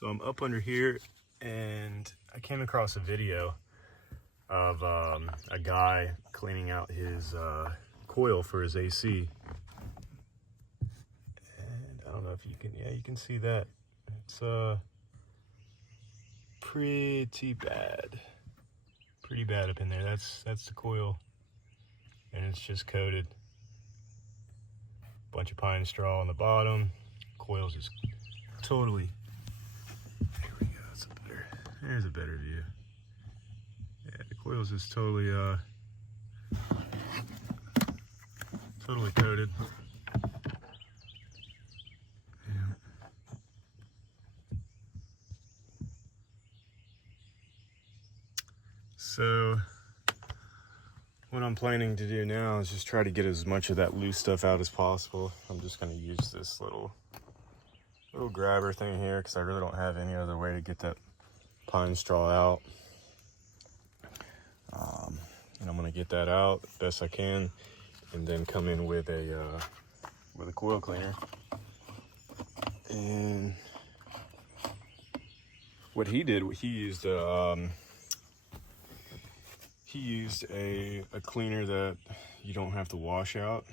So I'm up under here and I came across a video of a guy cleaning out his coil for his AC. And I don't know if you can, yeah, you can see that. It's pretty bad. Pretty bad up in there. That's the coil. And it's just coated. Bunch of pine straw on the bottom. Coil's just totally. There we go. That's a better. There's a better view. Yeah, the coil's just totally totally coated. Yeah. So what I'm planning to do now is just try to get as much of that loose stuff out as possible. I'm just going to use this little grabber thing here because I really don't have any other way to get that pine straw out. And I'm going to get that out the best I can, and then come in with a coil cleaner. And what he did, he used a cleaner that you don't have to wash out.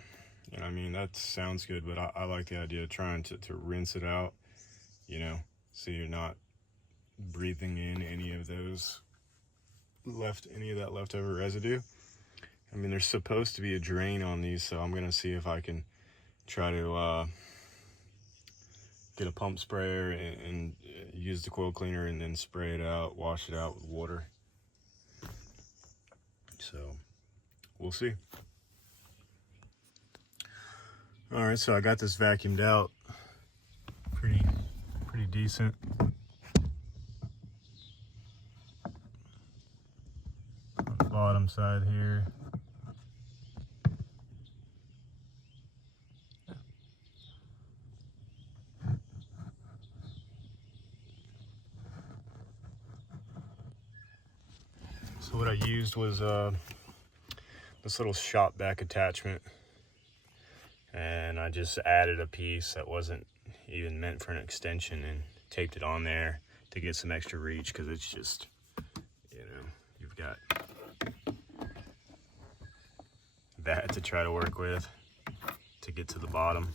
And I mean, that sounds good, but I like the idea of trying to rinse it out, you know, so you're not breathing in any of that leftover residue. I mean, there's supposed to be a drain on these, so I'm gonna see if I can try to get a pump sprayer and use the coil cleaner and then spray it out, wash it out with water. So we'll see. All right, so I got this vacuumed out pretty decent. On the bottom side here. So what I used was this little shop back attachment, and I just added a piece that wasn't even meant for an extension and taped it on there to get some extra reach, because it's just, you know, you've got that to try to work with to get to the bottom.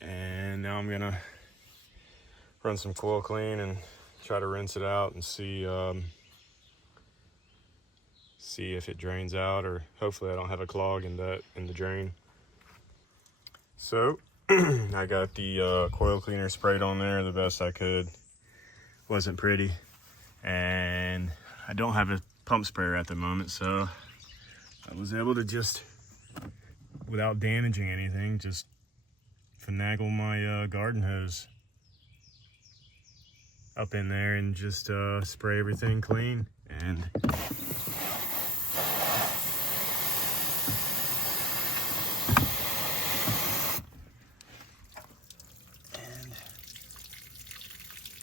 And now I'm gonna run some coil clean and try to rinse it out and see if it drains out, or hopefully I don't have a clog in the drain. So I got the coil cleaner sprayed on there the best I could. Wasn't pretty, and I don't have a pump sprayer at the moment, so I was able to just, without damaging anything, just finagle my garden hose up in there and just spray everything clean. And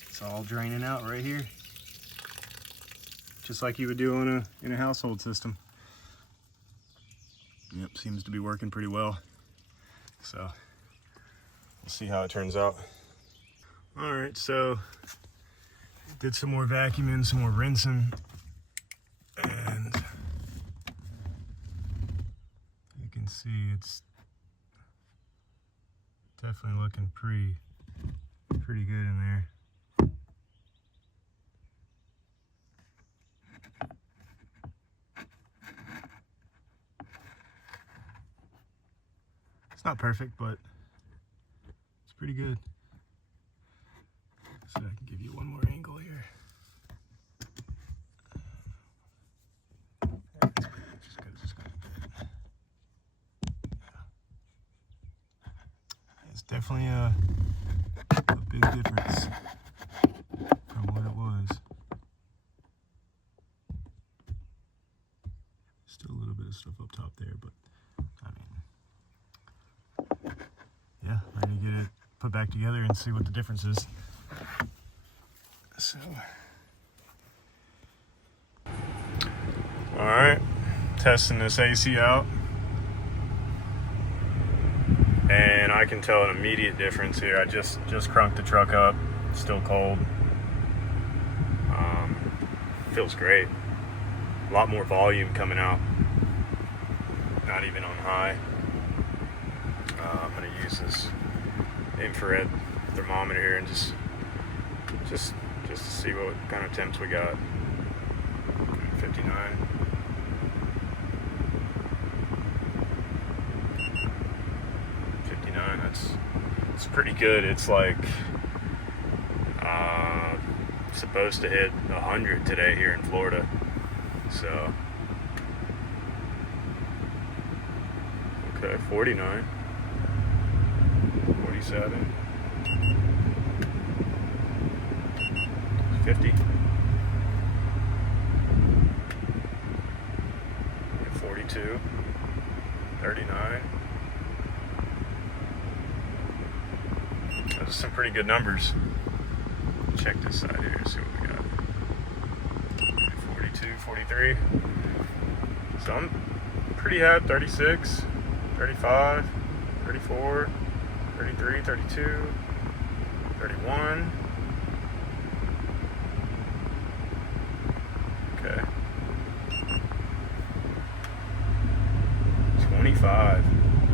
it's all draining out right here, just like you would do in a household system. Yep, seems to be working pretty well. So we'll see how it turns out. All right, so did some more vacuuming, some more rinsing, and you can see it's definitely looking pretty good in there. It's not perfect, but it's pretty good. So I can give you one more angle here. It's definitely a big difference from what it was. Still a little bit of stuff up top there, but I mean, yeah, I need to get it put back together and see what the difference is. So, all right, testing this AC out, and I can tell an immediate difference here. I just crunked the truck up, still cold. Feels great. A lot more volume coming out, not even on high. I'm gonna use this infrared thermometer here and just to see what kind of temps we got. 59. 59, it's pretty good. It's like supposed to hit 100 today here in Florida. So okay, 49, 47, 50, 42, 39. Those are some pretty good numbers. Check this side here, see what we got. 42, 43. So I'm pretty high, 36, 35, 34, 33, 32, 31. Okay. 25,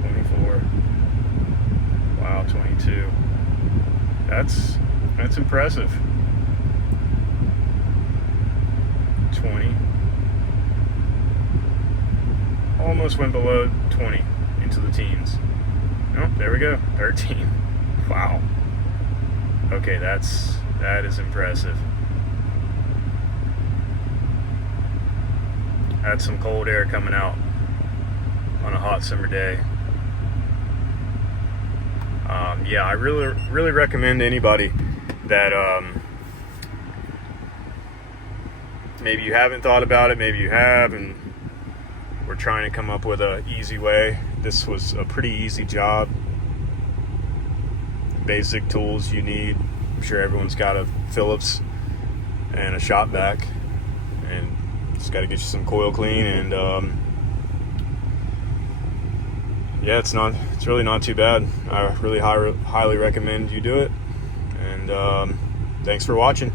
24. Wow, 22. That's impressive. 20. Almost went below 20 into the teens. Oh, there we go. 13. Wow. Okay, that is impressive. That's some cold air coming out on a hot summer day. Yeah, I really recommend anybody that maybe you haven't thought about it, maybe you have, and we're trying to come up with an easy way. This was a pretty easy job. Basic tools you need. I'm sure everyone's got a Phillips and a shop vac, and just got to get you some coil clean, and yeah, it's really not too bad. I really highly recommend you do it, and thanks for watching.